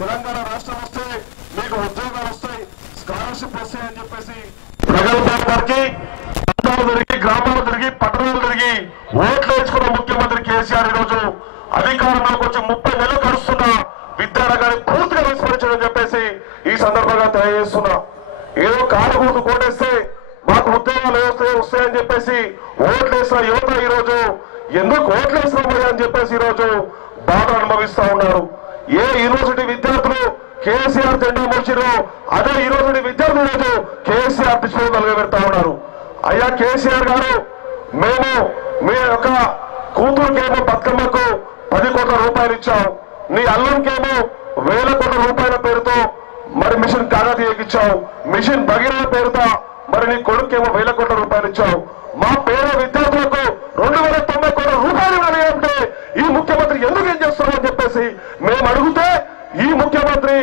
తెలంగాణ రాష్ట్రం వస్తే మీకు ఉద్యోగాలు వస్తాయి, స్కాలర్షిప్ వస్తాయి అని చెప్పేసి ప్రగల్భానికి తండాలు తిరిగి, గ్రామాలు తిరిగి, పట్టణాలు తిరిగి ఓట్లు వేసుకున్న ముఖ్యమంత్రి కేసీఆర్ ఈరోజు అధికారంలోకి వచ్చి 30 నెలలు గడుస్తున్న విద్యారంగాన్ని పూర్తిగా విస్మరించడం చెప్పేసి ఈ సందర్భంగా తెలియజేస్తున్నా. ఏదో కాలుగూతు కోటేస్తే మాకు ఉద్యోగాలు వస్తాయని చెప్పేసి ఓట్లు వేసిన యువత ఈరోజు ఎందుకు ఓట్లు వేసినామయ్యా అని చెప్పేసి ఈరోజు బాధ అనుభవిస్తా ఉన్నారు. ఏ యూనివర్సిటీ విద్యార్థులు కేసీఆర్ జెండా మోసిరో అదే యూనివర్సిటీ విద్యార్థులు ఈరోజు కేసీఆర్ పిచ్చులు పెడతా ఉన్నారు. అయ్యా కేసీఆర్ గారు, మేము మీ యొక్క కూతురుకేమో బతుకమ్మకు 10 కోట్ల రూపాయలు ఇచ్చాం, నీ అల్లంకేమో 1000 కోట్ల రూపాయల పేరుతో మరి మిషన్ కాగతి ఎక్కించావు, మిషన్ భగీరథ పేరుతో మరి నీ కొడుకేమో 1000 కోట్ల రూపాయలు ఇచ్చావు. మా పేద విద్యార్థులకు 2090 కోట్ల రూపాయలు ఇవ్వాలి అంటే ఈ ముఖ్యమంత్రి ఎందుకు ఏం చేస్తున్నావు అని చెప్పేసి మేము అడిగితే ఈ ముఖ్యమంత్రి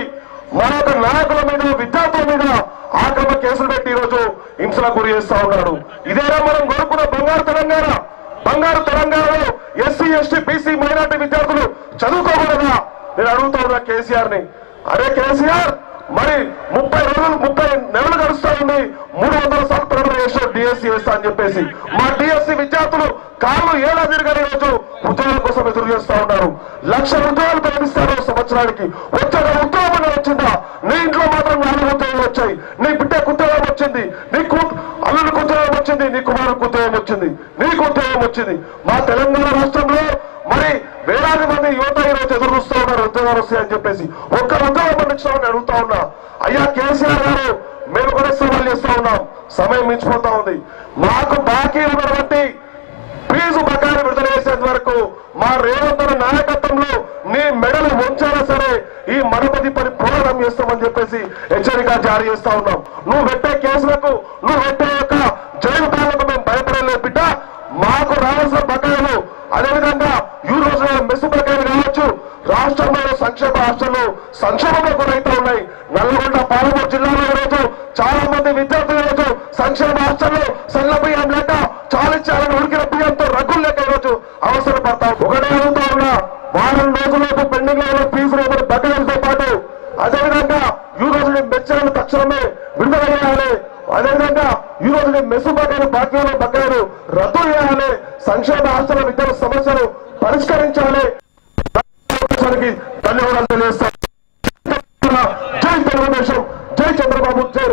మరొక నాయకుల మీద, విద్యార్థుల మీద ఆక్రమ కేసులు పెట్టి ఈరోజు హింసలకు గురి చేస్తా ఉన్నాడు. ఇదేనా మనం కోరుకున్న బంగారు తెలంగాణ? బంగారు తెలంగాణలో ఎస్సీ, ఎస్టీ, బీసీ, మైనార్టీ విద్యార్థులు చదువుకోకూడదా? నేను అడుగుతా ఉన్నా కేసీఆర్ ని. అరే కేసీఆర్, మరి 30 నెలలు గడుస్తా ఉంది, 300 సార్లు ప్రకటన చేసావు డిఎస్సీ వేస్తా అని చెప్పేసి. మా డిఎస్సీ విద్యార్థులు కాళ్ళు ఏలా తిరగని రోజు ఉద్యోగాల కోసం ఎదురు చేస్తా ఉన్నారు. 1,00,000 ఉద్యోగాలు ప్రకటిస్తారు సంవత్సరానికి. వచ్చే ఉద్యోగం వచ్చిందా? నీ ఇంట్లో మాత్రం 4 ఉద్యోగాలు వచ్చాయి, నీ బిడ్డకు ఉద్యోగం వచ్చింది, నీకు అల్లుడికి ఉద్యోగం వచ్చింది, నీ కుమారుడికి ఉద్యోగం వచ్చింది, నీకు ఉద్యోగం వచ్చింది. మా తెలంగాణ రాష్ట్రంలో మరి వేలాది మంది యువత ఈరోజు ఎదురు చూస్తూ ఉన్నారు ఉద్యోగాలు వస్తాయని చెప్పేసి. ఒక్క ఉద్యోగం పండించామని అడుగుతా ఉన్నా. అయ్యా కేసీఆర్ గారు, మేము కూడా సవాల్ చేస్తా ఉన్నాం, సమయం మించిపోతా ఉంది. మాకు బాకీ ఉన్నటువంటి ఫీజు బకాయిలు విడుదల చేసేంత వరకు మా రేవంత్ నాయకత్వంలో నీ మెడలు ఉంచాలా సరే ఈ మరపతి పని పోరాటం చేస్తామని చెప్పేసి హెచ్చరిక జారీ చేస్తా ఉన్నాం. నువ్వు పెట్టే కేసులకు, నువ్వు పెట్టే యొక్క జైలు పాలకు మేము భయపడలేదు బిడ్డ. మాకు రావాల్సిన బకాయిలు, అదేవిధంగా ఈ రోజు మెస్సు బకాయిలు కావచ్చు, రాష్ట్రంలో సంక్షేమ హాస్టళ్లు సంక్షేమంలో గురైతే ఉన్నాయి. నల్గొండ, పాలమూరు జిల్లాలో ఈరోజు చాలా మంది విద్యార్థులు ఈరోజు సంక్షేమ హాస్టల్లో సన్న బియ్యం లేక చాలించాలని ఉడికిన బియ్యంతో రగ్గులు లేక ఈరోజు అవసరం పడతాం. ఒకటే అడుగుతా ఉన్నా, వారం రోజులకు పెండింగ్ లో ఫీజులు బకాయిలతో పాటు అదేవిధంగా ఈ రోజు మెచ్చలను తక్షణమే విడుదల చేయాలి. అదేవిధంగా ఈ రోజు మెస్సు బకాయిలు రద్దు చేయాలి. సంక్షేమ హాస్టల్ విద్యార్థుల సమస్యలు పరిష్కరించాలి. ధన్యవాదాలు తెలియజేస్తాను. జై తెలుగుదేశం, జై చంద్రబాబు, జై